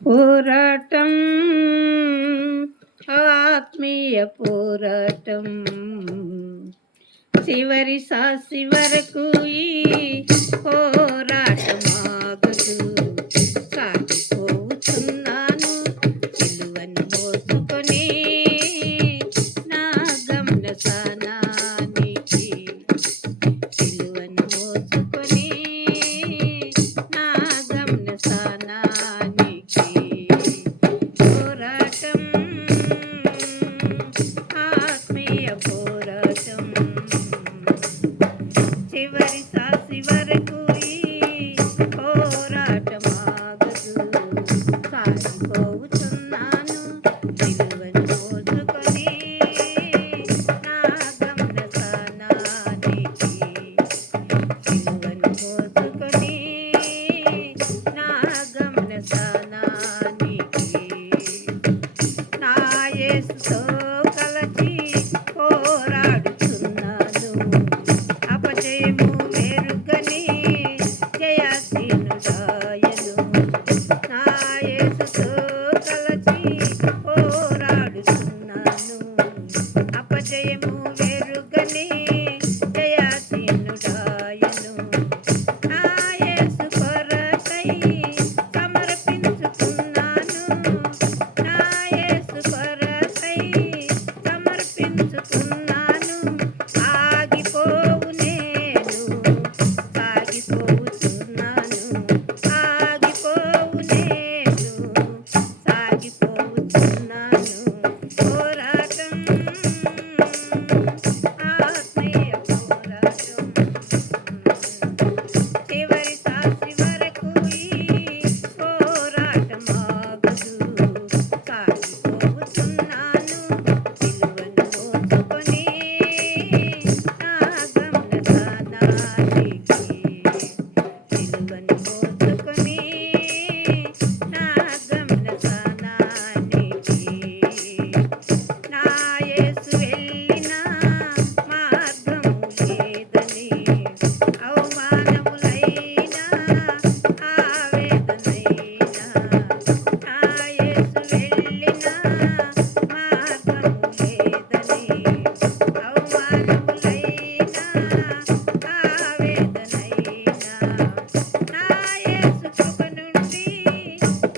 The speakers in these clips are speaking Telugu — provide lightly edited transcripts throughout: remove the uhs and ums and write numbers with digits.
పోరాటం ఆత్మీయ పోరాటం చివరి సాసి వరకు ఈ పోరాటం ఆగదు. సాగిపోతున్నాను సిలువను మోసుకొని నా గమ్యస్థానానికి. సిలువను మోసుకొని నా గమ్యస్థానానికి. పోరాటం ఆత్మీయ పోరాటం చివరి సాసి వరకు ఈ పోరాటం ఆగదు. సాగిపోతున్నాను సిలువను మోసుకొని నా గమ్యస్థానానికి. సిలువను మోసుకొని నా గమ్యస్థానానికి. నా యేసుతో కలచి పోరాడుతున్నాను. అపజయము మెరుగని జయశీనుడాయను. నా యేసుతో కలచి పోరాడుతున్నాను. అపజయము మెరుగని జయశీనుడాయను. నా యేసు కొరకై సమర్పించుకున్నాను. నా యేసు కొరకై సమర్పించుకున్నాను. ఆగిపోవు నేను సాగిపోతున్నాను. ఆగిపోవు నేను సాగిపోతున్నాను. పోరాటం ఆత్మీయ పోరాటం చివరి సాసి వరకు ఈ పోరాటం ఆగదు. సాగిపోతున్నాను సిలువను మోసుకొని నా గమ్యస్థానానికి. సిలువను మోసుకొని నా గమ్యస్థానానికి. నా యేసు వెళ్ళిన మార్గము లేదని అవమానములైనా ఆవేదనైనా. నా యేసు వెళ్ళిన మార్గము లేదని అవమానములైనా ఆవేదనైనా. నా యేసు కృప నుండి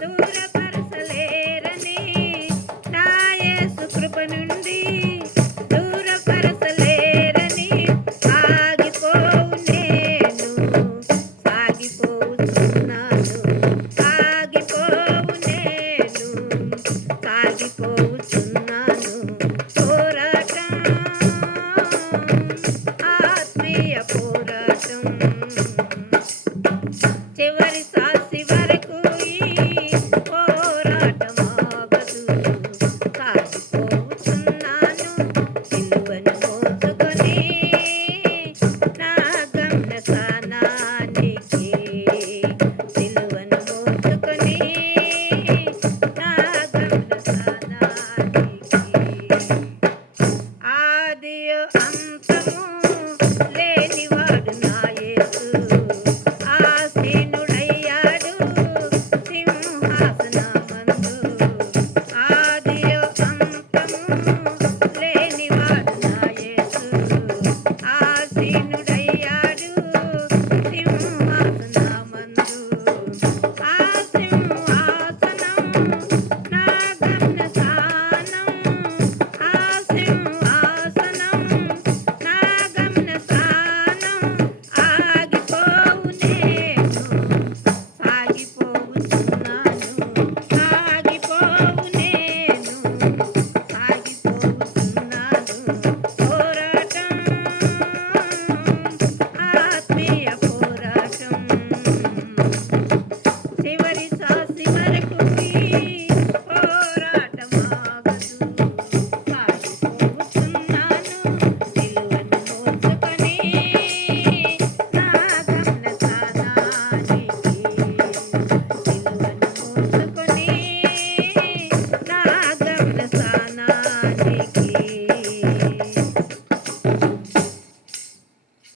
దూరపరచలేరని. నా యేసు కృప నుండి దూరపరచలేరని. ఆగిపోవు నేను సాగిపోతున్నాను. ఆగిపోవు నేను సాగిపోతున్నాను. పోరాటం ఆత్మీయ పోరాటం చివరి